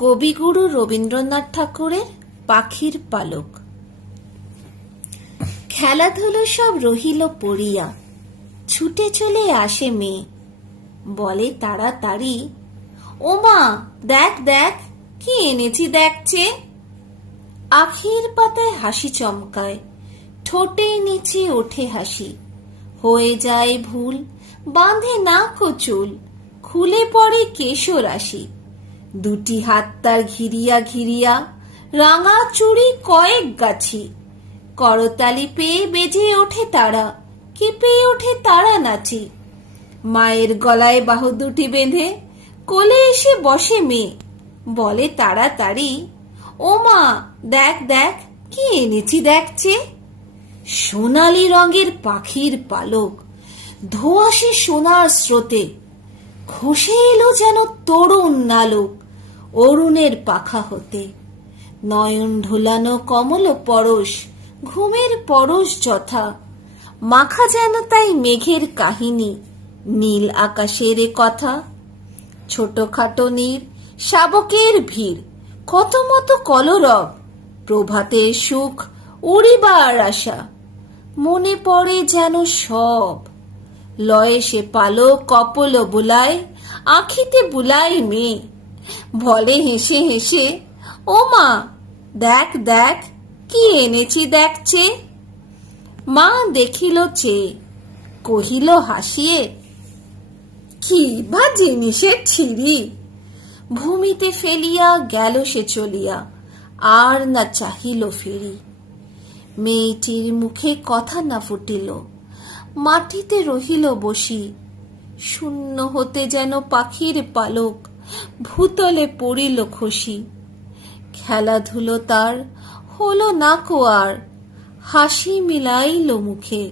কবিগুরু রবীন্দ্রনাথ ঠাকুরের পাখির পালক। খেলাধুলো সব রহিল পড়িয়া, ছুটে চলে আসে মেয়ে, বলে তাড়াতাড়ি, ও মা দেখ দেখ কি এনেছি দেখছে। আখির পাতায় হাসি চমকায়, ঠোঁটে নিচে ওঠে হাসি, হয়ে যায় ভুল, বাঁধে না চুল, খুলে পড়ে কেশরাশি। দুটি হাত তার ঘিরিয়া ঘিরিয়া, রাঙা চুড়ি কয়েক গাছি, করতালি পেয়ে বেজে ওঠে তারা, কেঁপে ওঠে তারা নাচি। মায়ের গলায় বাহু দুটি বেঁধে কোলে এসে বসে মেয়ে, বলে তাড়াতাড়ি, ও মা দেখ দেখ কি এনেছি দেখছে। সোনালি রঙের পাখির পালক, ধোঁয়াশে সোনার স্রোতে খসে এলো যেন তরুণ নালক অরুণের পাখা হতে। নয়ন ঢোলানো কমল পরশ, ঘুমের পরশ যথা, মাখা যেন তাই মেঘের কাহিনী, নীল আকাশের কথা। ছোটখাটো নীর শাবকের ভিড়, কত মতো কলরব, প্রভাতের সুখ, উড়িবার আশা, মনে পড়ে যেন সব। লয়ে সে পালক কপল বুলায়, আঁখিতে বুলাই মেয়ে, বলে হেসে হেসে, ও মা দেখ দেখ কি এনেছি দেখছে। মা দেখিল চেয়ে, কহিল হাসিয়ে, কি বা জিনিসের ছিরি। ভূমিতে ফেলিয়া গেল সে চলিয়া, আর না চাহিল ফিরি। মেয়েটির মুখে কথা না ফুটিল, মাটিতে রহিল বসি। শূন্য হতে যেন পাখির পালক, ভূতলে পড়িল খসি। খেলাধুলো তার হলো না কো আর, হাসি মিলাইল মুখে।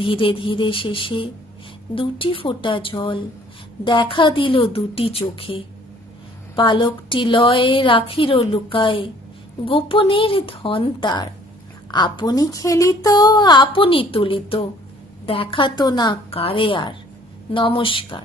ধীরে ধীরে শেষে দুটি ফোঁটা জল দেখা দিল দুটি চোখে। পালকটি লয়ে রাখিল লুকায়, গোপনের ধন তার। আপনি খেলিত আপনি তুলিত, দেখাতো না কারে আর। নমস্কার।